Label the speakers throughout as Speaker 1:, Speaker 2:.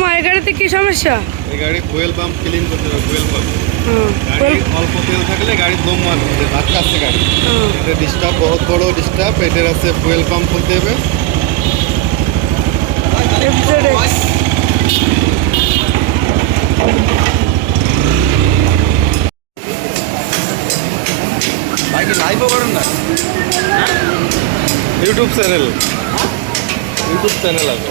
Speaker 1: মামা এই গাড়িতে কি সমস্যা?
Speaker 2: এই গাড়ি ফুয়েল পাম্প ক্লিন করতে হবে ফুয়েল পাম্প গাড়ি অল্প তেল থাকলে গাড়ির দম মারবে যে ধাক্কা আসছে গাড়ি। এটা ডিস্টার্ব বহুত বড় ডিস্টার্ব এটার আছে ফুয়েল পাম্প খুলতে হবে। ইউটিউব চ্যানেল ইউটিউব চ্যানেল আছে।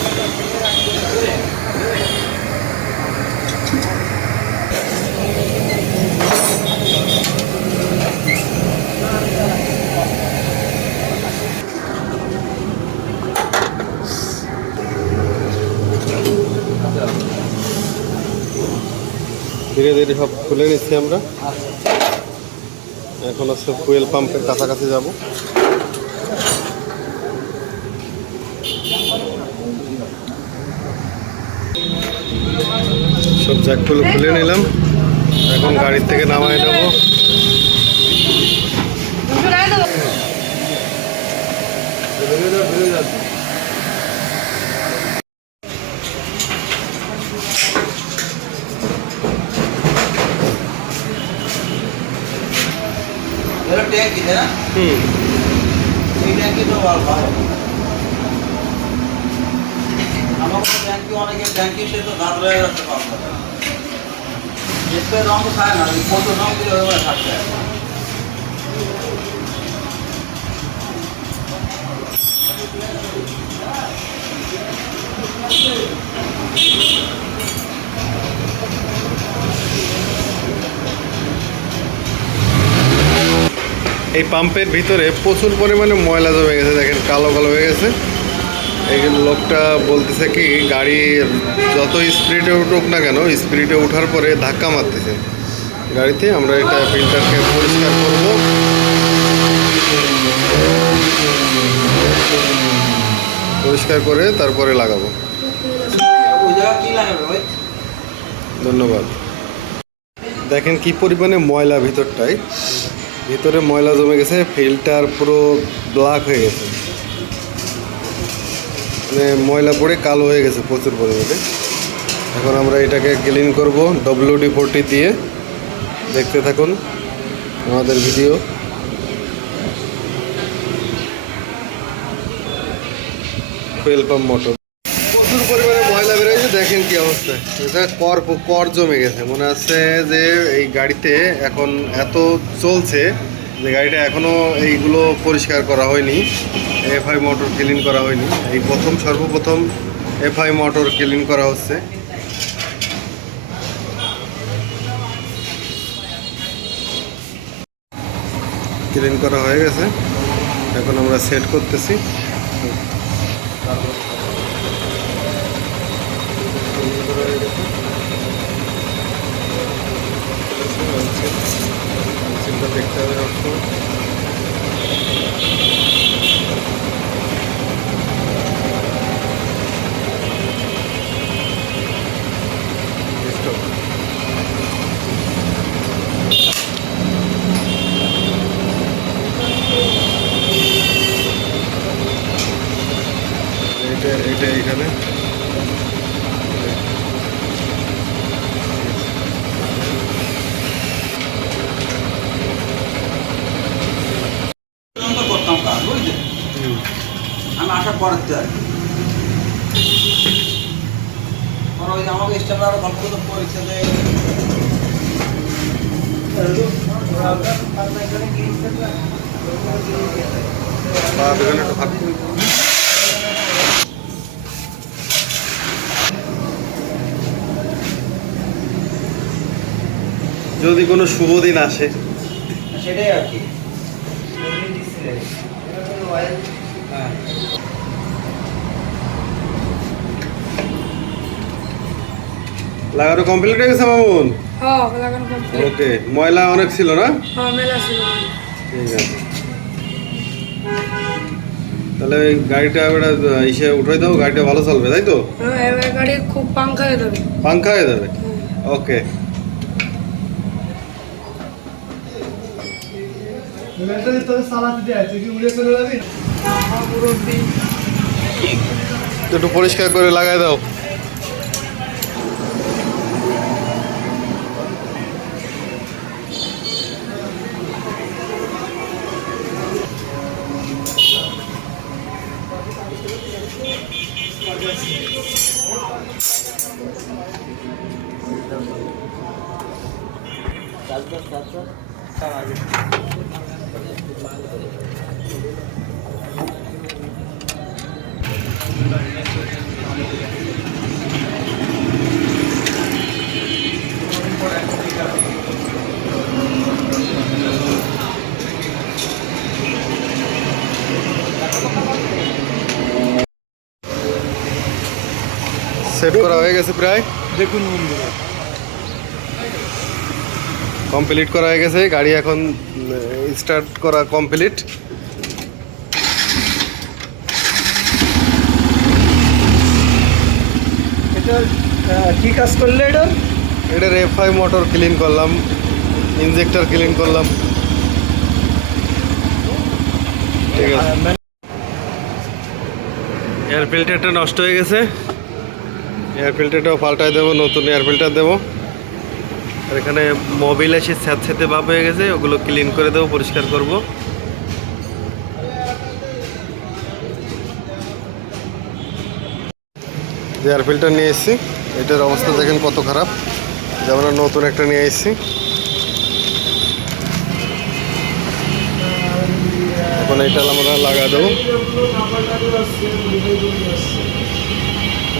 Speaker 2: ধীরে ধীরে সব খুলে নিচ্ছি আমরা। এখন হচ্ছে ফুয়েল পাম্পের কাছাকাছি যাব। সব জ্যাকগুলো খুলে নিলাম। এখন গাড়ির থেকে নামাই নেব।
Speaker 3: এটা ট্যাঙ্কি তাই না?
Speaker 2: হুম।
Speaker 3: এই ট্যাঙ্কি তো ভালো ভালো কোনো ট্যাঙ্কি অনেকে ট্যাঙ্কি সে তো গাঁত রয়ে যাচ্ছে রঙ তো খায় না কত রঙ দিলে ওইভাবে
Speaker 2: এই পাম্পের ভিতরে প্রচুর পরিমাণে ময়লা জমে গেছে, দেখেন কালো কালো হয়ে গেছে। এই লোকটা বলতেছে কি, গাড়ি যত স্পিডে উঠুক না কেন, স্পিডে ওঠার পরে ধাক্কা মারতেছে। গাড়িতে আমরা এটা ফিল্টারকে পরিষ্কার করব। পরিষ্কার করে তারপরে লাগাবো। ধন্যবাদ। দেখেন কি পরিমাণে ময়লা ভিতরটায়। ভিতরে ময়লা জমে গেছে ফিল্টার পুরো ব্ল্যাক হয়ে গেছে। মানে ময়লা পড়ে কালো হয়ে গেছে প্রচুর পরিমাণে। এখন আমরা এটাকে ক্লিন করব ডব্লিউডি ফোরটি দিয়ে। দেখতে থাকুন আমাদের ভিডিও ফুয়েল পাম্প মোটর প্রচুর পরিমাণে ময়লা বেরোয়েছে দেখেন কি অবস্থা। কর কর জমে গেছে। মনে হচ্ছে যে এই গাড়িতে এখন এত চলছে যে গাড়িটা এখনও এইগুলো পরিষ্কার করা হয়নি, এফআই মোটর ক্লিন করা হয়নি। এই প্রথম, সর্বপ্রথম এফআই মোটর ক্লিন করা হচ্ছে। ক্লিন করা হয়ে গেছে। এখন আমরা সেট করতেছি। পেন্সিলটা দেখতে হবে সবসময় এটা এটা এখানে
Speaker 3: রঙ তো করতাম কাজ বুঝলি আমি আসার পরের থেকে ওরা ওই যে আমাকে স্টাফরা আরও গল্প করতে পরীক্ষা দেয়
Speaker 2: বা দোকানে একটু ভাগ করি। যদি কোনো শুভ দিন আসে।
Speaker 3: সেটাই আর কি। হ্যাঁ।
Speaker 2: লাগানো কমপ্লিট হয়ে গেছে মামুন?
Speaker 1: হ্যাঁ লাগানো কমপ্লিট
Speaker 2: ওকে ময়লা অনেক ছিল না?
Speaker 1: হ্যাঁ
Speaker 2: ঠিক আছে। তাহলে এই গাড়িটা এবার এসে উঠাই দাও গাড়িটা ভালো চলবে তাই তো?
Speaker 1: হ্যাঁ গাড়ি খুব পাংখা হয়ে যাবে।
Speaker 2: পাঙ্খা হয়ে যাবে?
Speaker 1: হ্যাঁ।
Speaker 2: ওকে একটু পরিষ্কার করে লাগাই দাও। Gracias. সেট করা হয়ে গেছে প্রায়।
Speaker 4: দেখুন বন্ধুরা।
Speaker 2: কমপ্লিট করা হয়ে গেছে গাড়ি এখন স্টার্ট করা কমপ্লিট
Speaker 4: এটা কি কাজ করলে এটা?
Speaker 2: এটার এফ আই মোটর ক্লিন করলাম ক্লিন করলাম। ঠিক আছে। এয়ার ফিল্টারটা নষ্ট হয়ে গেছে। এয়ার ফিল্টারটাও পাল্টায় দেবো, নতুন এয়ার ফিল্টার দেবো। আর এখানে মোবিল এসে স্যাঁতস্যাঁতে ভাব হয়ে গেছে, ওগুলো ক্লিন করে দেবো, পরিষ্কার করব। যে এয়ার ফিল্টার নিয়ে এসেছি, এটার অবস্থা দেখেন কত খারাপ। যেমন নতুন একটা নিয়ে এসেছি। এখন এটা আমরা লাগা দেবো।